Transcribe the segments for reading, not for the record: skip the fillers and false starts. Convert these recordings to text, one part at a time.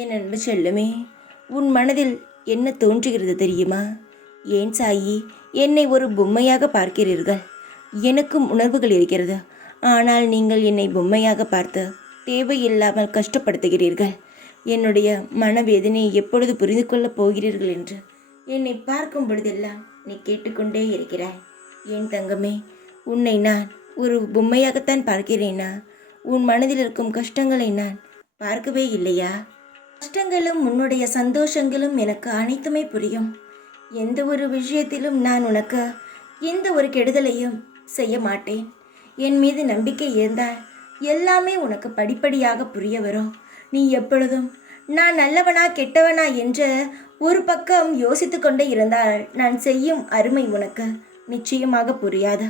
என் அன்பு செல்லுமே, உன் மனதில் என்ன தோன்றுகிறது தெரியுமா? ஏன் சாயி என்னை ஒரு பொம்மையாக பார்க்கிறீர்கள்? எனக்கும் உணர்வுகள் இருக்கிறது. ஆனால் நீங்கள் என்னை பொம்மையாக பார்த்து தேவையில்லாமல் கஷ்டப்படுத்துகிறீர்கள். என்னுடைய மனவேதனையை எப்பொழுது புரிந்து கொள்ளப் போகிறீர்கள் என்று என்னை பார்க்கும் பொழுதெல்லாம் நீ கேட்டுக்கொண்டே இருக்கிறாய். ஏன் தங்கமே, உன்னை நான் ஒரு பொம்மையாகத்தான் பார்க்கிறேனா? உன் மனதில் இருக்கும் கஷ்டங்களை நான் பார்க்கவே இல்லையா? கஷ்டங்களும் உன்னுடைய சந்தோஷங்களும் எனக்கு அனைத்துமே புரியும். எந்த ஒரு விஷயத்திலும் நான் உனக்கு எந்த ஒரு கெடுதலையும் செய்ய மாட்டேன். என் மீது நம்பிக்கை இருந்தால் எல்லாமே உனக்கு படிப்படியாக புரிய வரும். நீ எப்பொழுதும் நான் நல்லவனா கெட்டவனா என்று ஒரு பக்கம் யோசித்து கொண்டே இருந்தால் நான் செய்யும் அருமை உனக்கு நிச்சயமாக புரியாது.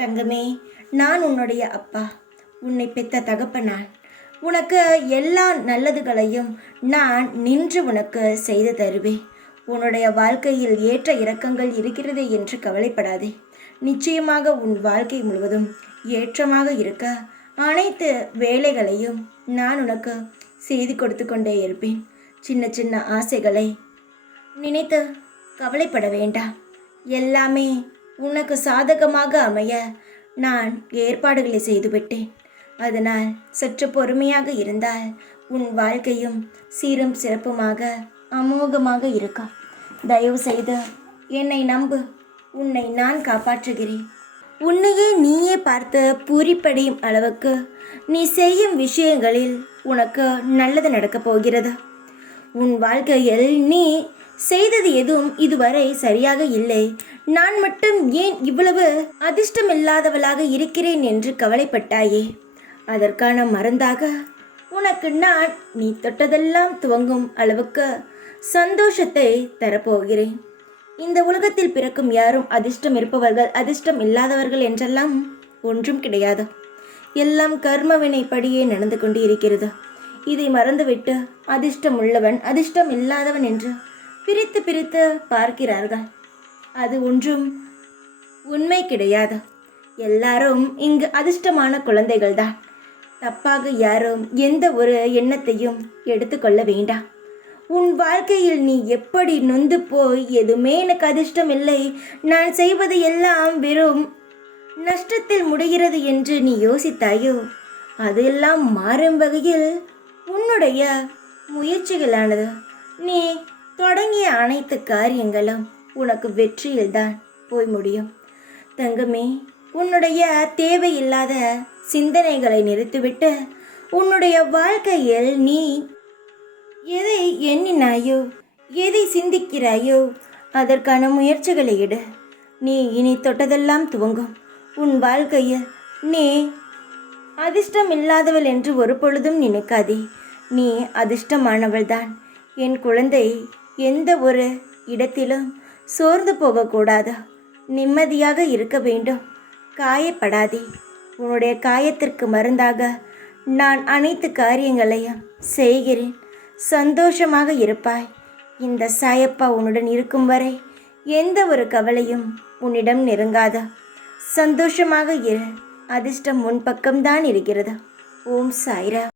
தங்கமே, நான் உன்னுடைய அப்பா, உன்னை பெத்த தகப்பனான். உனக்கு எல்லா நல்லதுகளையும் நான் நின்று உனக்கு செய்து தருவேன். உன்னுடைய வாழ்க்கையில் ஏற்ற இறக்கங்கள் இருக்கிறது என்று கவலைப்படாதே. நிச்சயமாக உன் வாழ்க்கை முழுவதும் ஏற்றமாக இருக்க அனைத்து வேலைகளையும் நான் உனக்கு செய்து கொடுத்து கொண்டே இருப்பேன். சின்ன சின்ன ஆசைகளை நினைத்து கவலைப்பட வேண்டாம். எல்லாமே உனக்கு சாதகமாக அமைய நான் ஏற்பாடுகளை செய்துவிட்டேன். அதனால் சற்று பொறுமையாக இருந்தால் உன் வாழ்க்கையும் சீரும் சிறப்புமாக அமோகமாக இருக்கும். தயவு செய்து என்னை நம்பு, உன்னை நான் காப்பாற்றுகிறேன். உன்னையே நீயே பார்த்து பூரிப்படையும் அளவுக்கு நீ செய்யும் விஷயங்களில் உனக்கு நல்லது நடக்கப் போகிறது. உன் வாழ்க்கையில் நீ செய்தது எதுவும் இதுவரை சரியாக இல்லை. நான் மட்டும் ஏன் இவ்வளவு அதிர்ஷ்டமில்லாதவளாக இருக்கிறேன் என்று கவலைப்பட்டாயே? அதற்கான மருந்தாக உனக்கு நான் நீ தொட்டதெல்லாம் துவங்கும் அளவுக்கு சந்தோஷத்தை தரப்போகிறேன். இந்த உலகத்தில் பிறக்கும் யாரும் அதிர்ஷ்டம் இருப்பவர்கள் அதிர்ஷ்டம் இல்லாதவர்கள் என்றெல்லாம் ஒன்றும் கிடையாது. எல்லாம் கர்மவினைப்படியே நடந்து கொண்டு இருக்கிறது. இதை மறந்துவிட்டு அதிர்ஷ்டம் உள்ளவன் அதிர்ஷ்டம் இல்லாதவன் என்று பிரித்து பிரித்து பார்க்கிறார்கள். அது ஒன்றும் உண்மை கிடையாது. எல்லாரும் இங்கு அதிர்ஷ்டமான குழந்தைகள்தான். தப்பாக யாரும் எந்த ஒரு எண்ணத்தையும் எடுத்துக்கொள்ள வேண்டாம். உன் வாழ்க்கையில் நீ எப்படி நொந்து போய் எதுவுமே எனக்கு அதிர்ஷ்டம் இல்லை, நான் செய்வது எல்லாம் வெறும் நஷ்டத்தில் முடிகிறது என்று நீ யோசித்தாயோ, அதெல்லாம் மாறும் வகையில் உன்னுடைய முயற்சிகளானது, நீ தொடங்கிய அனைத்து காரியங்களும் உனக்கு வெற்றியில்தான் போய் முடியும். தங்கமே, உன்னுடைய தேவையில்லாத சிந்தனைகளை நிறுத்திவிட்டு உன்னுடைய வாழ்க்கையில் நீ எதை எண்ணினாயோ, எதை சிந்திக்கிறாயோ அதற்கான முயற்சிகளை எடு. நீ இனி தொட்டதெல்லாம் துவங்கும். உன் வாழ்க்கையில் நீ அதிர்ஷ்டம் இல்லாதவள் என்று ஒரு பொழுதும் நினைக்காதே. நீ அதிர்ஷ்டமானவள்தான். என் குழந்தை, எந்த ஒரு இடத்திலும் சோர்ந்து போகக்கூடாது. நிம்மதியாக இருக்க வேண்டும். காயப்படாதே. உன்னுடைய காயத்திற்கு மருந்தாக நான் அனைத்து காரியங்களையும் செய்கிறேன். சந்தோஷமாக இருப்பாய். இந்த சாயப்பா உன்னுடன் இருக்கும் வரை எந்த ஒரு கவலையும் உன்னிடம் நெருங்காத. சந்தோஷமாக இரு. அதிர்ஷ்டம் உன் பக்கம்தான் இருக்கிறது. ஓம் சாய்ராம்.